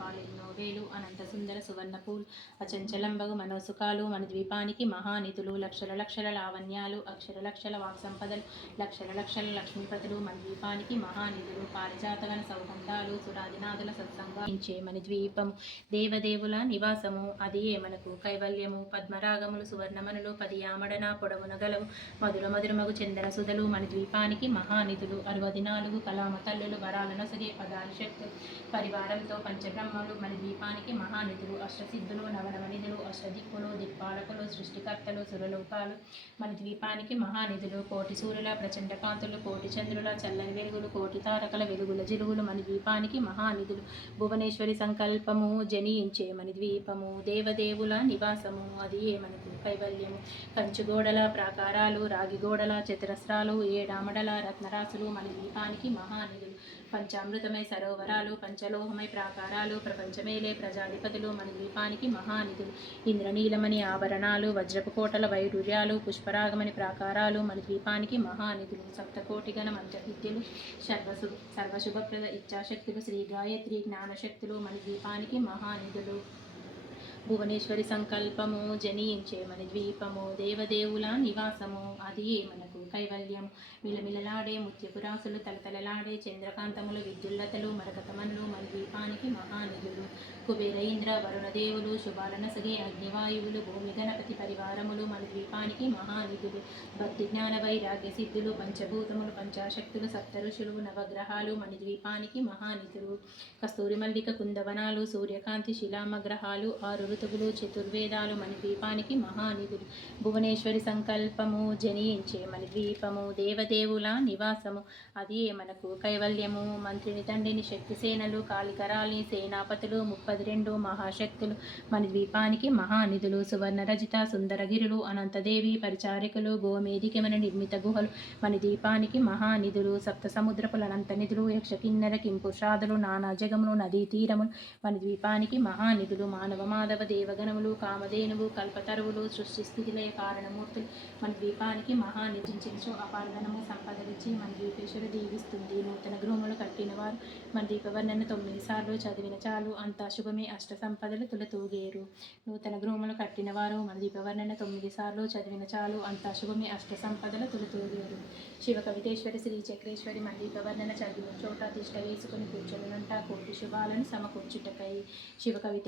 పాలెన్నో వేలు అనంత సుందర సువర్ణపూల్ అచంచలంబగు మనోసుకాలు మన ద్వీపానికి మహానిధులు లక్షల లక్షల లావణ్యాలు అక్షర లక్షల వాక్సంపదలు లక్షల లక్షల లక్ష్మీపతులు మన ద్వీపానికి మహానిధులు పారిజాతగన సౌగంధాలు సురాదినాథుల సత్సంగించే మన ద్వీపము దేవదేవుల నివాసము అది ఏ మనకు కైవల్యము పద్మరాగములు సువర్ణమనులు పది ఆమడన పొడవున గలవు మధుర మధురమగు చందన సుధలు మన ద్వీపానికి మహానిధులు అరవది నాలుగు కలామ తల్లులు వరాలను సగే పదాలు శక్తులు పరివారంతో పంచబ్రహ్మలు మన ద్వీపానికి మహానిధులు అష్టసిద్ధులు నవనవనిధులు అష్టదిక్కులు దిక్పాలకులు సృష్టికర్తలు సురలోకాలు. మన ద్వీపానికి మహానిధులు కోటి సూర్యుల ప్రచండకాంతులు కోటి చంద్రుల చల్లని వెలుగులు కోటి తారకల వెలుగుల జిలుగులు మన ద్వీపానికి మహానిధులు. భువనేశ్వరి సంకల్పము జనించే మన ద్వీపము. దేవదేవుల నివాసము. అది ఏ మనకు కైవల్యము? కంచుగోడల ప్రాకారాలు రాగి గోడల చతురస్రాలు ఏడామడల రత్నరాసులు మన ద్వీపానికి మహానిధులు. పంచామృతమై సరోవరాలు పంచలోహమై ప్రాకారాలు ప్రపంచమేలే ప్రజాధిపతులు మన ద్వీపానికి మహానిధులు. ఇంద్రనీలమణి ఆభరణాలు వజ్రపు కోటల వైడూర్యాలు పుష్పరాగమణి ప్రాకారాలు మన ద్వీపానికి మహానిధులు. సప్తకోటిగణ మంత్ర విద్యలు సర్వశు సర్వశుభప్రద ఇచ్చాశక్తులు శ్రీ గాయత్రి జ్ఞానశక్తులు మన ద్వీపానికి మహానిధులు. భువనేశ్వరి సంకల్పము జనించే మన ద్వీపము దేవదేవుల నివాసము అది మనకు కైవల్యం. మిలమిలలాడే ముత్యపురాసులు తలతలలాడే చంద్రకాంతములు విద్యుల్లతలు మరకతమన్లు శిల్పానికి ద్వీపానికి మహానిధులు. కుబేర ఇంద్ర వరుణదేవులు శుభాలన సగే అగ్నివాయువులు భూమి గణపతి పరివారములు మన ద్వీపానికి మహానిధులు. భక్తి జ్ఞాన వైరాగ్య సిద్ధులు పంచభూతములు పంచాశక్తులు సప్త నవగ్రహాలు మన ద్వీపానికి మహానిధులు. కస్తూరి మల్లిక కుందవనాలు సూర్యకాంతి శిలామగ్రహాలు ఆరు ఋతువులు చతుర్వేదాలు మన ద్వీపానికి మహానిధులు. భువనేశ్వరి సంకల్పము జనించే మన ద్వీపము దేవదేవుల నివాసము. అది మనకు కైవల్యము. మంత్రిని తండ్రిని శక్తిసేనలు కాళికరాలి సేనాపతులు ముప్పది రెండు మహాశక్తులు మన ద్వీపానికి మహానిధులు సువర్ణ రజిత సుందరగిరులు అనంతదేవి పరిచారికలు గోమేదికమైన నిర్మిత గుహలు మన ద్వీపానికి మహానిధులు సప్త సముద్రపుల అనంత నిధులు యక్ష కిన్నెర కింపుషాదులు నానా జగములు నదీ తీరములు మన ద్వీపానికి మహానిధులు మానవ మాధవ దేవగణములు కామధేనువు కల్పతరువులు సృష్టి స్థితిలయ కారణమూర్తులు మన ద్వీపానికి మహానిధించు అపార్ధనము సంపదలిచ్చి మన ద్వీపేశ్వరు దీవిస్తుంది. నూతన గృహములు కట్టిన వారు మన దీపవర్ణన తొమ్మిది సార్లు చదివిన చాలు అంతా శుభమే. అష్ట సంపదలు తులతూగేరు. నూతన గృహములు కట్టిన వారు మన దీపవర్ణన తొమ్మిది సార్లు చదివిన చాలు అంతా శుభమే. అష్ట సంపదలు తులతూగేరు. శివ కవితేశ్వరి శ్రీ చక్రేశ్వరి మన దీపవర్ణన చదివిన చోట తిష్ట వేసుకుని కూర్చొనుంట కోటి శుభాలను సమకూర్చుటకై శివ కవిత